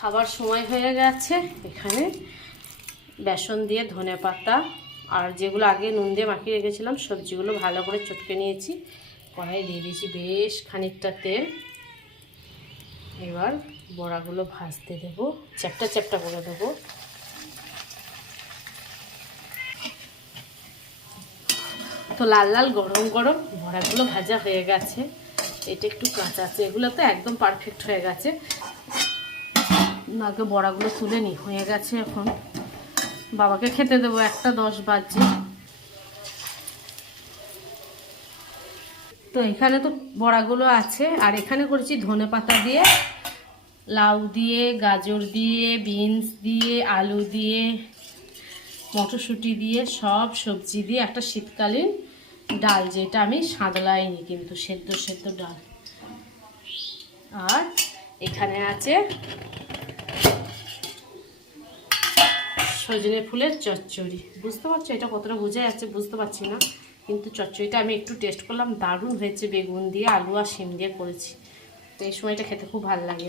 খাবার সময় হয়ে গেছে। এখানে বেসন দিয়ে ধনেপাতা আর যেগুলো আগে নুন দিয়ে মাখিয়ে রেখেছিলাম সবজিগুলো ভালো করে চটকে নিয়েছি। কড়াই দিয়ে দিয়েছি বেশ খানিকটা তেল। এবার বড়াগুলো ভাজতে দেবো, চ্যাপটা চ্যাপটা করে দেবো। তো লাল লাল গরম গরম বড়াগুলো ভাজা হয়ে গেছে। এটা একটু কাঁচা আছে, এগুলো তো একদম পারফেক্ট হয়ে গেছে। আগে বড়াগুলো তুলে নি, হয়ে গেছে। এখন বাবাকে খেতে দেবো, 1:10 বাজে। তো এখানে তো বড়াগুলো আছে, আর এখানে করেছি ধনেপাতা দিয়ে, লাউ দিয়ে, গাজর দিয়ে, বিনস দিয়ে, আলু দিয়ে, মটরশুঁটি দিয়ে, সব সবজি দিয়ে একটা শীতকালীন ডাল, যেটা আমি সাঁতলাইনি কিন্তু সেদ্ধ সেদ্ধ ডাল। আর এখানে আছে সজনে ফুলের চচ্চড়ি। বুঝতে পারছো এটা কতটা বোঝা যাচ্ছে বুঝতে পারছি না, কিন্তু চচ্চড়িটা আমি একটু টেস্ট করলাম, দারুণ হয়েছে। বেগুন দিয়ে, আলু আর শিম দিয়ে করেছি। তো এই সময়টা খেতে খুব ভালো লাগে।